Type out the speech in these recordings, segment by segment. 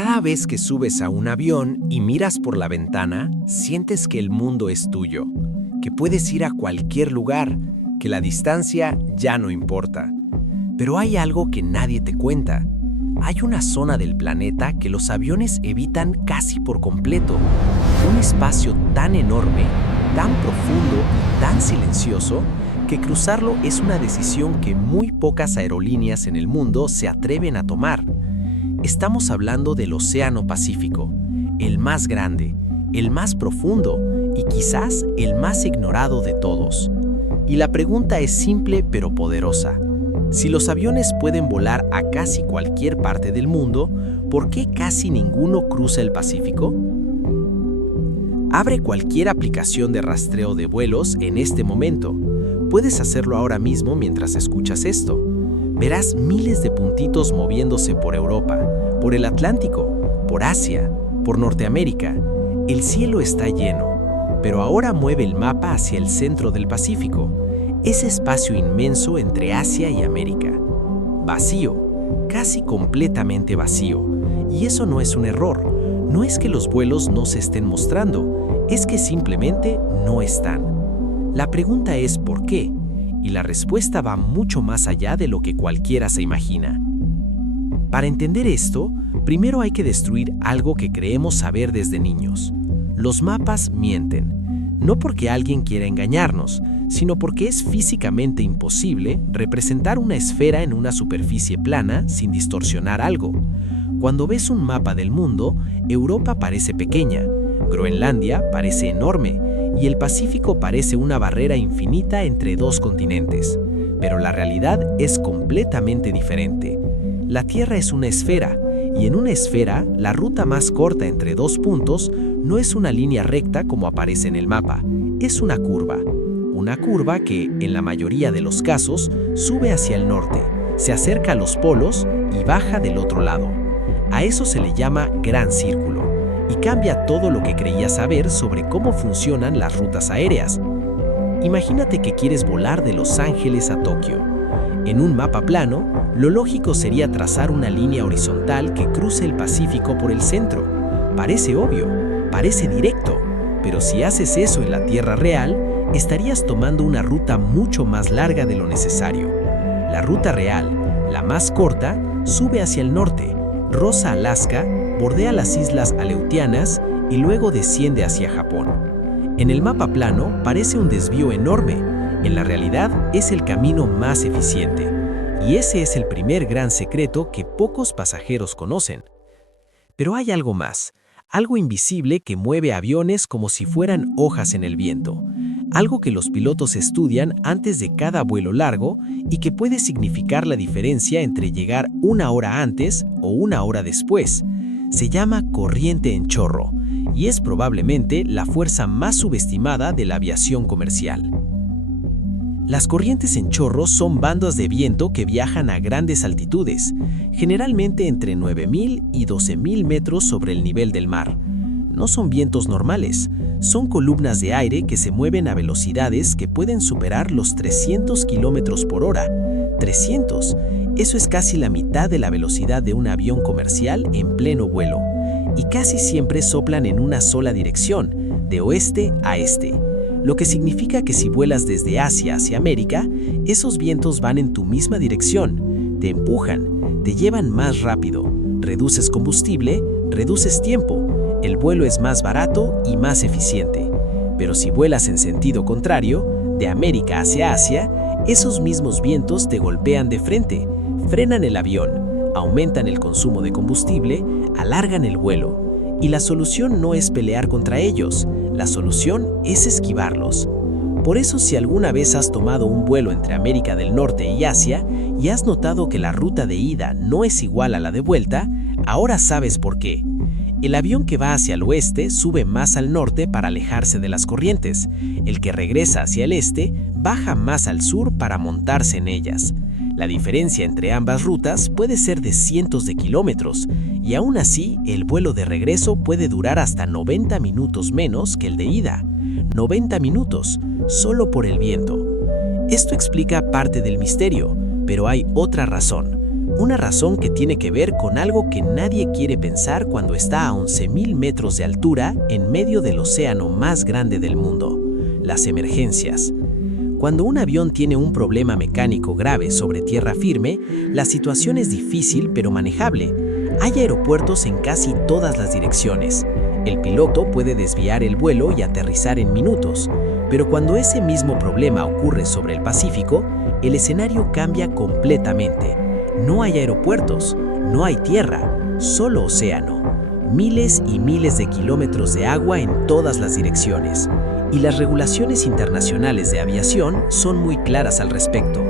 Cada vez que subes a un avión y miras por la ventana, sientes que el mundo es tuyo, que puedes ir a cualquier lugar, que la distancia ya no importa. Pero hay algo que nadie te cuenta. Hay una zona del planeta que los aviones evitan casi por completo. Un espacio tan enorme, tan profundo y tan silencioso que cruzarlo es una decisión que muy pocas aerolíneas en el mundo se atreven a tomar. Estamos hablando del Océano Pacífico, el más grande, el más profundo y quizás el más ignorado de todos. Y la pregunta es simple pero poderosa. Si los aviones pueden volar a casi cualquier parte del mundo, ¿por qué casi ninguno cruza el Pacífico? Abre cualquier aplicación de rastreo de vuelos en este momento. Puedes hacerlo ahora mismo mientras escuchas esto. Verás miles de puntitos moviéndose por Europa, por el Atlántico, por Asia, por Norteamérica. El cielo está lleno, pero ahora mueve el mapa hacia el centro del Pacífico, ese espacio inmenso entre Asia y América. Vacío, casi completamente vacío. Y eso no es un error. No es que los vuelos no se estén mostrando, es que simplemente no están. La pregunta es ¿por qué? Y la respuesta va mucho más allá de lo que cualquiera se imagina. Para entender esto, primero hay que destruir algo que creemos saber desde niños. Los mapas mienten, no porque alguien quiera engañarnos, sino porque es físicamente imposible representar una esfera en una superficie plana sin distorsionar algo. Cuando ves un mapa del mundo, Europa parece pequeña, Groenlandia parece enorme, y el Pacífico parece una barrera infinita entre dos continentes. Pero la realidad es completamente diferente. La Tierra es una esfera, y en una esfera, la ruta más corta entre dos puntos no es una línea recta como aparece en el mapa, es una curva. Una curva que, en la mayoría de los casos, sube hacia el norte, se acerca a los polos y baja del otro lado. A eso se le llama gran círculo. Y cambia todo lo que creías saber sobre cómo funcionan las rutas aéreas. Imagínate que quieres volar de Los Ángeles a Tokio. En un mapa plano, lo lógico sería trazar una línea horizontal que cruce el Pacífico por el centro. Parece obvio, parece directo, pero si haces eso en la Tierra real, estarías tomando una ruta mucho más larga de lo necesario. La ruta real, la más corta, sube hacia el norte, roza Alaska, bordea las islas Aleutianas y luego desciende hacia Japón. En el mapa plano parece un desvío enorme. En la realidad es el camino más eficiente. Y ese es el primer gran secreto que pocos pasajeros conocen. Pero hay algo más, algo invisible que mueve aviones como si fueran hojas en el viento. Algo que los pilotos estudian antes de cada vuelo largo y que puede significar la diferencia entre llegar una hora antes o una hora después. Se llama corriente en chorro y es probablemente la fuerza más subestimada de la aviación comercial. Las corrientes en chorro son bandas de viento que viajan a grandes altitudes, generalmente entre 9.000 y 12.000 metros sobre el nivel del mar. No son vientos normales, son columnas de aire que se mueven a velocidades que pueden superar los 300 kilómetros por hora. 300. Eso es casi la mitad de la velocidad de un avión comercial en pleno vuelo. Y casi siempre soplan en una sola dirección, de oeste a este. Lo que significa que si vuelas desde Asia hacia América, esos vientos van en tu misma dirección, te empujan, te llevan más rápido, reduces combustible, reduces tiempo, el vuelo es más barato y más eficiente. Pero si vuelas en sentido contrario, de América hacia Asia, esos mismos vientos te golpean de frente, frenan el avión, aumentan el consumo de combustible, alargan el vuelo. Y la solución no es pelear contra ellos, la solución es esquivarlos. Por eso si alguna vez has tomado un vuelo entre América del Norte y Asia y has notado que la ruta de ida no es igual a la de vuelta, ahora sabes por qué. El avión que va hacia el oeste sube más al norte para alejarse de las corrientes. El que regresa hacia el este baja más al sur para montarse en ellas. La diferencia entre ambas rutas puede ser de cientos de kilómetros, y aún así el vuelo de regreso puede durar hasta 90 minutos menos que el de ida. 90 minutos, solo por el viento. Esto explica parte del misterio, pero hay otra razón. Una razón que tiene que ver con algo que nadie quiere pensar cuando está a 11.000 metros de altura en medio del océano más grande del mundo: las emergencias. Cuando un avión tiene un problema mecánico grave sobre tierra firme, la situación es difícil pero manejable. Hay aeropuertos en casi todas las direcciones. El piloto puede desviar el vuelo y aterrizar en minutos, pero cuando ese mismo problema ocurre sobre el Pacífico, el escenario cambia completamente. No hay aeropuertos, no hay tierra, solo océano. Miles y miles de kilómetros de agua en todas las direcciones. Y las regulaciones internacionales de aviación son muy claras al respecto.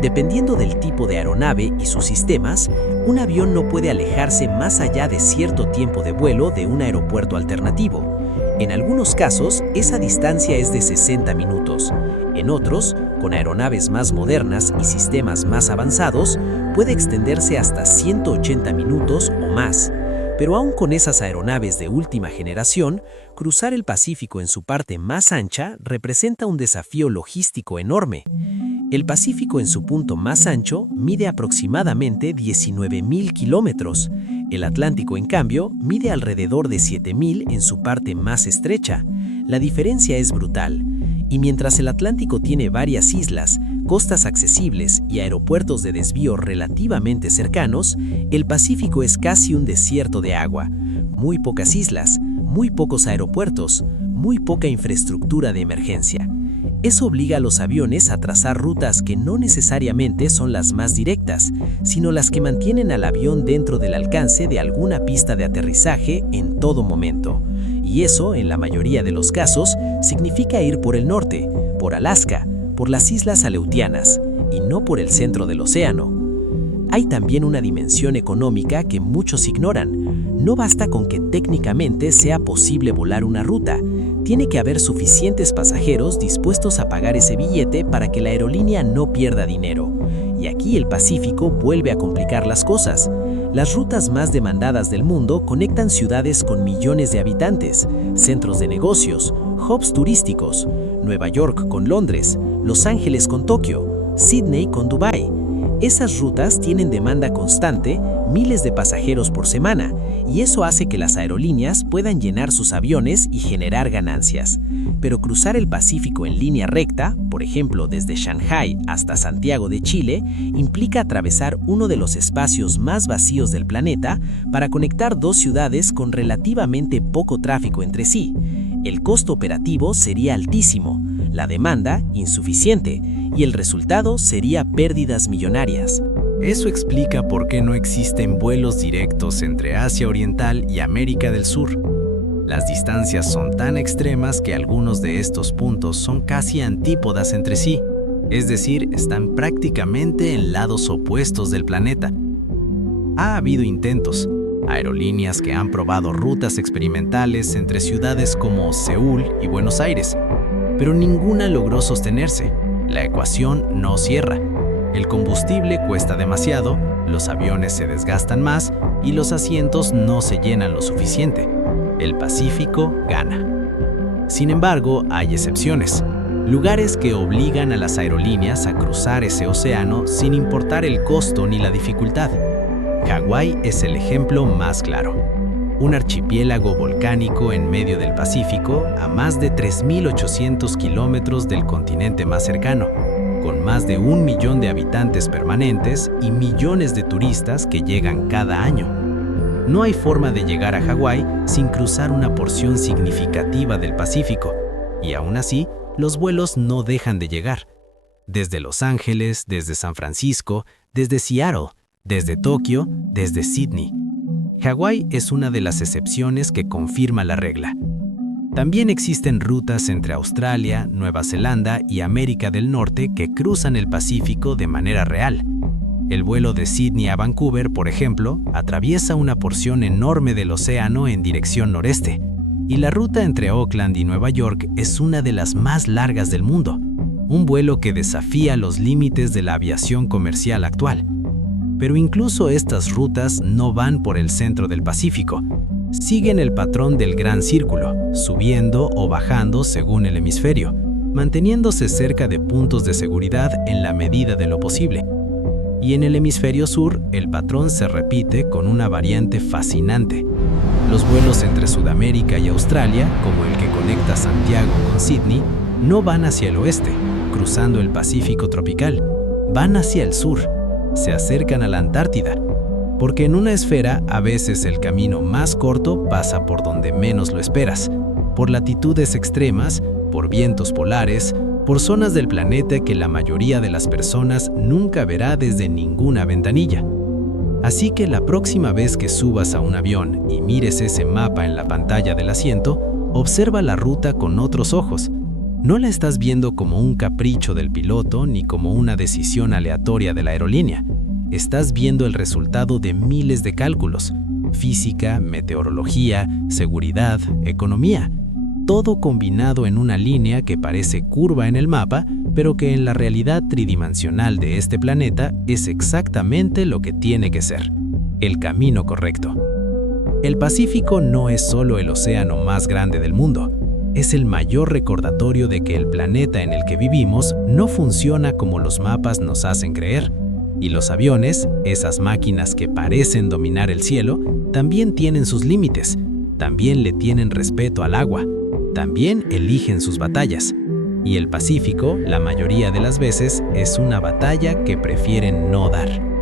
Dependiendo del tipo de aeronave y sus sistemas, un avión no puede alejarse más allá de cierto tiempo de vuelo de un aeropuerto alternativo. En algunos casos, esa distancia es de 60 minutos. En otros, con aeronaves más modernas y sistemas más avanzados, puede extenderse hasta 180 minutos o más. Pero aún con esas aeronaves de última generación, cruzar el Pacífico en su parte más ancha representa un desafío logístico enorme. El Pacífico en su punto más ancho mide aproximadamente 19.000 kilómetros. El Atlántico, en cambio, mide alrededor de 7.000 en su parte más estrecha. La diferencia es brutal. Y mientras el Atlántico tiene varias islas, costas accesibles y aeropuertos de desvío relativamente cercanos, el Pacífico es casi un desierto de agua. Muy pocas islas, muy pocos aeropuertos, muy poca infraestructura de emergencia. Eso obliga a los aviones a trazar rutas que no necesariamente son las más directas, sino las que mantienen al avión dentro del alcance de alguna pista de aterrizaje en todo momento. Y eso, en la mayoría de los casos, significa ir por el norte, por Alaska, por las Islas Aleutianas, y no por el centro del océano. Hay también una dimensión económica que muchos ignoran. No basta con que técnicamente sea posible volar una ruta. Tiene que haber suficientes pasajeros dispuestos a pagar ese billete para que la aerolínea no pierda dinero. Y aquí el Pacífico vuelve a complicar las cosas. Las rutas más demandadas del mundo conectan ciudades con millones de habitantes, centros de negocios, hubs turísticos, Nueva York con Londres, Los Ángeles con Tokio, Sydney con Dubái. Esas rutas tienen demanda constante, miles de pasajeros por semana, y eso hace que las aerolíneas puedan llenar sus aviones y generar ganancias. Pero cruzar el Pacífico en línea recta, por ejemplo desde Shanghái hasta Santiago de Chile, implica atravesar uno de los espacios más vacíos del planeta para conectar dos ciudades con relativamente poco tráfico entre sí. El costo operativo sería altísimo, la demanda insuficiente, y el resultado sería pérdidas millonarias. Eso explica por qué no existen vuelos directos entre Asia Oriental y América del Sur. Las distancias son tan extremas que algunos de estos puntos son casi antípodas entre sí, es decir, están prácticamente en lados opuestos del planeta. Ha habido intentos, aerolíneas que han probado rutas experimentales entre ciudades como Seúl y Buenos Aires, pero ninguna logró sostenerse. La ecuación no cierra. El combustible cuesta demasiado, los aviones se desgastan más y los asientos no se llenan lo suficiente. El Pacífico gana. Sin embargo, hay excepciones. Lugares que obligan a las aerolíneas a cruzar ese océano sin importar el costo ni la dificultad. Hawái es el ejemplo más claro. Un archipiélago volcánico en medio del Pacífico a más de 3.800 kilómetros del continente más cercano, con más de 1 millón de habitantes permanentes y millones de turistas que llegan cada año. No hay forma de llegar a Hawái sin cruzar una porción significativa del Pacífico, y aún así, los vuelos no dejan de llegar. Desde Los Ángeles, desde San Francisco, desde Seattle, desde Tokio, desde Sydney. Hawái es una de las excepciones que confirma la regla. También existen rutas entre Australia, Nueva Zelanda y América del Norte que cruzan el Pacífico de manera real. El vuelo de Sydney a Vancouver, por ejemplo, atraviesa una porción enorme del océano en dirección noreste, y la ruta entre Auckland y Nueva York es una de las más largas del mundo, un vuelo que desafía los límites de la aviación comercial actual. Pero incluso estas rutas no van por el centro del Pacífico. Siguen el patrón del Gran Círculo, subiendo o bajando según el hemisferio, manteniéndose cerca de puntos de seguridad en la medida de lo posible. Y en el hemisferio sur, el patrón se repite con una variante fascinante. Los vuelos entre Sudamérica y Australia, como el que conecta Santiago con Sydney, no van hacia el oeste, cruzando el Pacífico tropical. Van hacia el sur, se acercan a la Antártida. Porque en una esfera, a veces el camino más corto pasa por donde menos lo esperas, por latitudes extremas, por vientos polares, por zonas del planeta que la mayoría de las personas nunca verá desde ninguna ventanilla. Así que la próxima vez que subas a un avión y mires ese mapa en la pantalla del asiento, observa la ruta con otros ojos. No la estás viendo como un capricho del piloto ni como una decisión aleatoria de la aerolínea. Estás viendo el resultado de miles de cálculos: física, meteorología, seguridad, economía. Todo combinado en una línea que parece curva en el mapa, pero que en la realidad tridimensional de este planeta es exactamente lo que tiene que ser: el camino correcto. El Pacífico no es solo el océano más grande del mundo, es el mayor recordatorio de que el planeta en el que vivimos no funciona como los mapas nos hacen creer. Y los aviones, esas máquinas que parecen dominar el cielo, también tienen sus límites, también le tienen respeto al agua, también eligen sus batallas. Y el Pacífico, la mayoría de las veces, es una batalla que prefieren no dar.